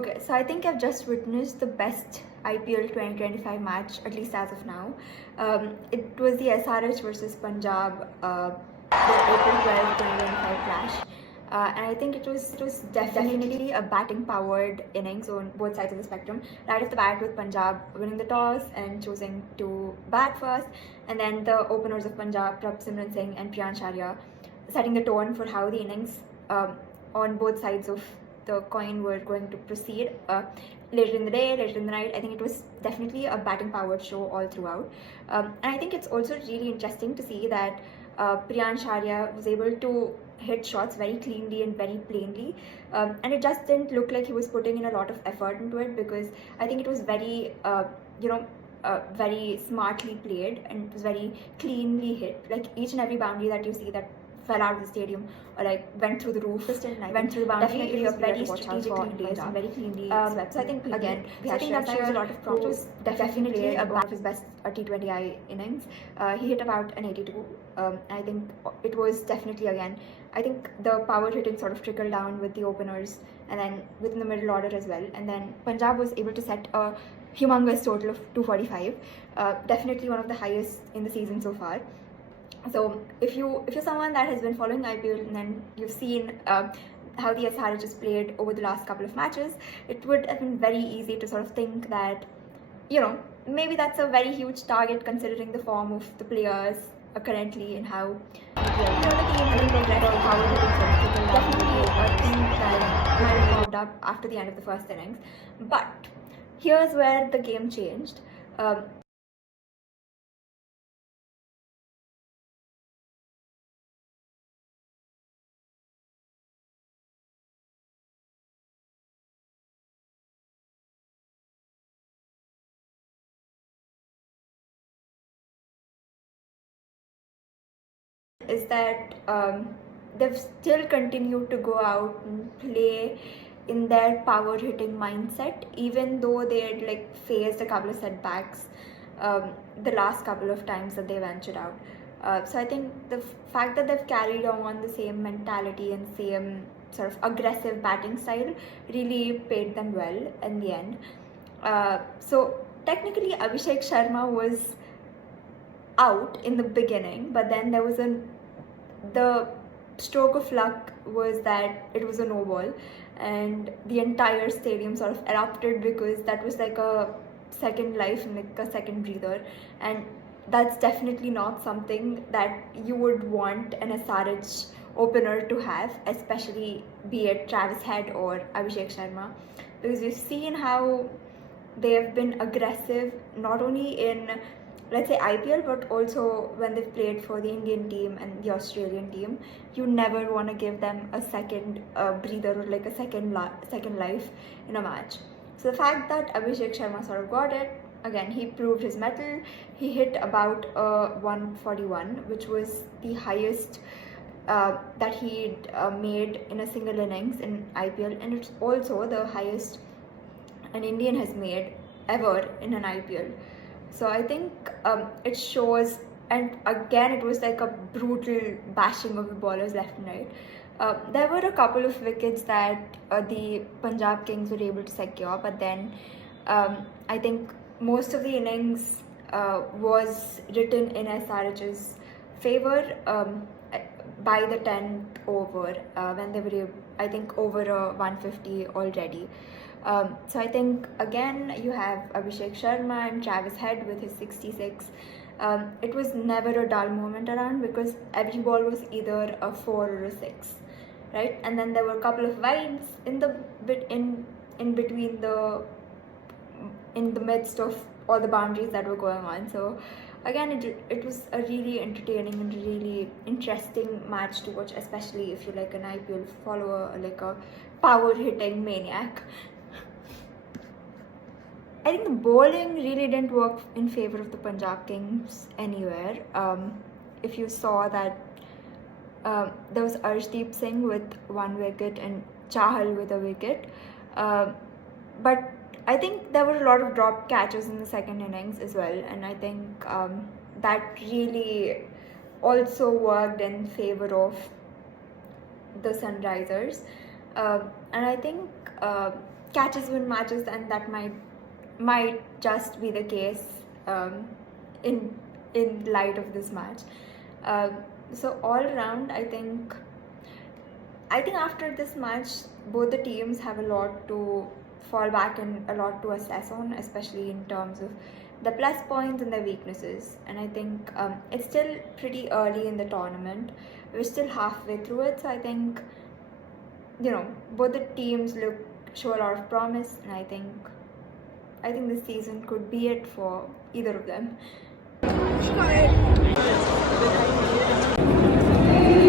Okay, so I think I've just witnessed the best IPL 2025 match, at least as of now. It was the SRH versus Punjab, the April 12, 2025 clash. And I think it was definitely a batting powered innings on both sides of the spectrum. Right off the bat with Punjab winning the toss and choosing to bat first, and then the openers of Punjab, Simran Singh and Priyan Sharia, setting the tone for how the innings on both sides of the coin were going to proceed later in the day, later in the night. I think it was definitely a batting powered show all throughout. And I think it's also really interesting to see that Priyan Sharia was able to hit shots very cleanly and very plainly, and it just didn't look like he was putting in a lot of effort into it, because I think it was very very smartly played, and it was very cleanly hit. Like each and every boundary that you see that fell out of the stadium or like went through the roof, went through the boundary, definitely a very strategically placed and very cleanly swept. So I think again, I think that shows a lot of promise. Definitely one of his best T20I innings. He hit about an 82. I think it was definitely, again, I think the power hitting sort of trickled down with the openers and then within the middle order as well. And then Punjab was able to set a humongous total of 245. Definitely one of the highest in the season so far. So if you're someone that has been following IPL and then you've seen how the SRH is played over the last couple of matches, it would have been very easy to sort of think that, maybe that's a very huge target considering the form of the players currently and how the team and the rest of how it is definitely a team that might have popped up after the end of the first innings. But here's where the game changed. Is that they've still continued to go out and play in their power hitting mindset, even though they had like faced a couple of setbacks the last couple of times that they ventured out. So I think the fact that they've carried on the same mentality and same sort of aggressive batting style really paid them well in the end. So technically Abhishek Sharma was out in the beginning, but then there was the stroke of luck was that it was a no ball, and the entire stadium sort of erupted, because that was like a second life and like a second breather, and that's definitely not something that you would want an SRH opener to have, especially be it Travis Head or Abhishek Sharma, because we've seen how they have been aggressive not only in, let's say, IPL, but also when they've played for the Indian team and the Australian team. You never want to give them a second breather or like a second life in a match. So the fact that Abhishek Sharma sort of got it, again, he proved his mettle. He hit about 141, which was the highest that he'd made in a single innings in IPL, and it's also the highest an Indian has made ever in an IPL. So I think it shows, and again it was like a brutal bashing of the ballers left and right. There were a couple of wickets that the Punjab Kings were able to secure, but then I think most of the innings was written in SRH's favour by the 10th over, when they were, I think, over 150 already. So I think again you have Abhishek Sharma and Travis Head with his 66. It was never a dull moment around, because every ball was either a 4 or a 6, right? And then there were a couple of wides in the between in the midst of all the boundaries that were going on. So again, it was a really entertaining and really interesting match to watch, especially if you're like an IPL follower or like a power hitting maniac. I think the bowling really didn't work in favor of the Punjab Kings anywhere. If you saw that there was Arshdeep Singh with 1 wicket and Chahal with a wicket, but I think there were a lot of dropped catches in the second innings as well, and I think that really also worked in favor of the Sunrisers. And I think catches win matches, and that might just be the case in light of this match. So all around, I think after this match, both the teams have a lot to fall back and a lot to assess on, especially in terms of the plus points and the weaknesses. And I think it's still pretty early in the tournament. We're still halfway through it, so I think both the teams show a lot of promise, and I think this season could be it for either of them.